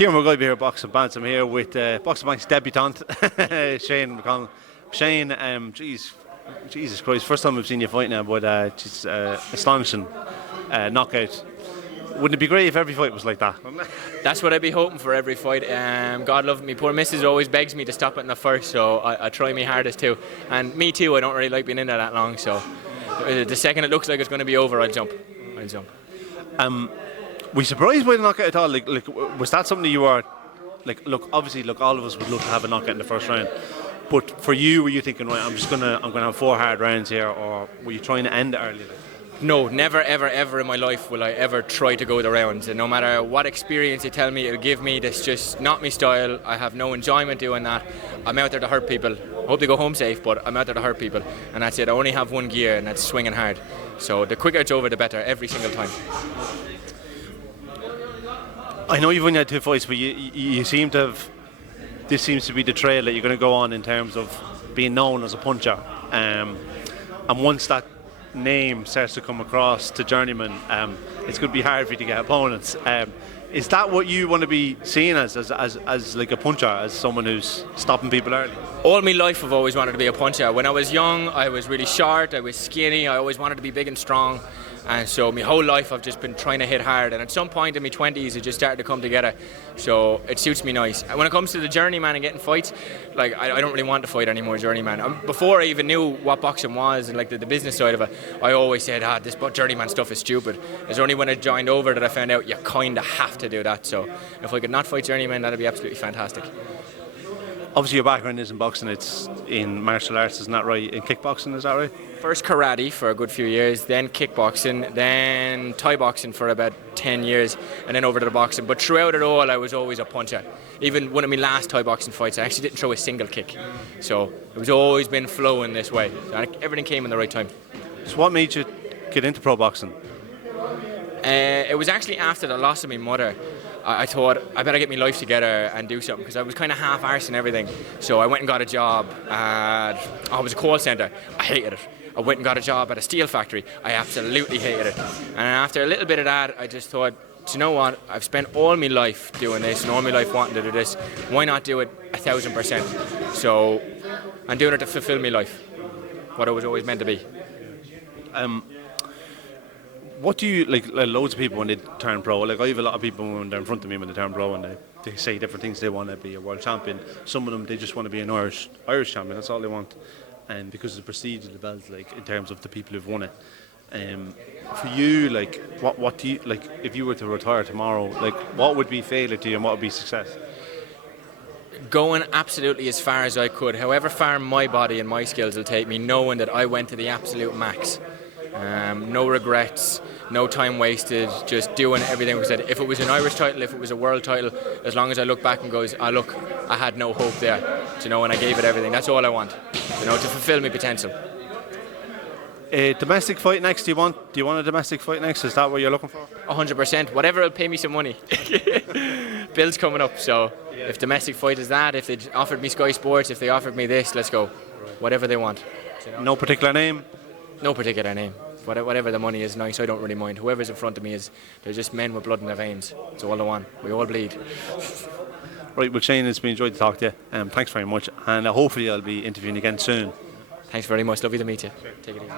Kieran, we're going to be here at Boxing Bants. I'm here with Boxing Bants debutant, Shane McConnell. Shane, Jesus Christ, first time we've seen you fight now, but just astonishing knockout. Wouldn't it be great if every fight was like that? That's what I'd be hoping for every fight. God love me, poor missus always begs me to stop it in the first, so I try my hardest too. And me too, I don't really like being in there that long, so the second it looks like it's going to be over, I'll jump. Were you surprised by the knockout at all? Like, was that something you were, obviously, all of us would love to have a knockout in the first round. But for you, were you thinking, right, I'm gonna have 4 hard rounds here, or were you trying to end it early? No, never, ever, ever in my life will I ever try to go the rounds. And no matter what experience you tell me it'll give me, that's just not my style. I have no enjoyment doing that. I'm out there to hurt people. I hope they go home safe, but I'm out there to hurt people. And that's it. I only have one gear, and that's swinging hard. So the quicker it's over, the better, every single time. I know you've only had 2 fights, but you seem to have. This seems to be the trail that you're going to go on in terms of being known as a puncher. And once that name starts to come across to journeyman, it's going to be hard for you to get opponents. Is that what you want to be seen as like a puncher, as someone who's stopping people early? All my life I've always wanted to be a puncher. When I was young, I was really short, I was skinny, I always wanted to be big and strong. And so my whole life I've just been trying to hit hard, and at some point in my 20s it just started to come together, so it suits me nice. And when it comes to the journeyman and getting fights, like I don't really want to fight anymore journeyman. Before I even knew what boxing was and like the business side of it, I always said, this journeyman stuff is stupid. It's only when I joined over that I found out you kind of have to do that. So if I could not fight journeyman, that'd be absolutely fantastic. Obviously your background is in boxing, it's in martial arts, isn't that right? In kickboxing, is that right? First karate for a good few years, then kickboxing, then Thai boxing for about 10 years, and then over to the boxing. But throughout it all, I was always a puncher. Even one of my last Thai boxing fights, I actually didn't throw a single kick. So it was always been flowing this way. Everything came in the right time. So what made you get into pro boxing? It was actually after the loss of my mother. I thought I better get my life together and do something, because I was kind of half-arsed and everything. So I went and got a job at, I was a call centre. I hated it. I went and got a job at a steel factory. I absolutely hated it. And after a little bit of that, I just thought, do you know what? I've spent all my life doing this and all my life wanting to do this. Why not do it 1,000%? So I'm doing it to fulfil my life, what I was always meant to be. What do you like? Loads of people when they turn pro. Like I have a lot of people when they're in front of me when they turn pro, and they say different things. They want to be a world champion. Some of them they just want to be an Irish champion. That's all they want, and because of the prestige of the belt, like in terms of the people who've won it. For you, like what do you like? If you were to retire tomorrow, like what would be failure to you, and what would be success? Going absolutely as far as I could, however far my body and my skills will take me, knowing that I went to the absolute max. No regrets, no time wasted, just doing everything we said. If it was an Irish title, if it was a world title, as long as I look back and goes, look, I had no hope there, and I gave it everything. That's all I want, to fulfill my potential. A domestic fight next? Do you want a domestic fight next? Is that what you're looking for? 100%. Whatever will pay me some money. Bill's coming up, so if domestic fight is that, if they offered me Sky Sports, if they offered me this, let's go. Whatever they want. No particular name? No particular name. Whatever the money is nice, I don't really mind. Whoever's in front of me they're just men with blood in their veins. It's all I want. We all bleed. Right, well Shane, it's been enjoyed to talk to you. Thanks very much, and hopefully I'll be interviewing again soon. Thanks very much. Lovely to meet you. Take it easy.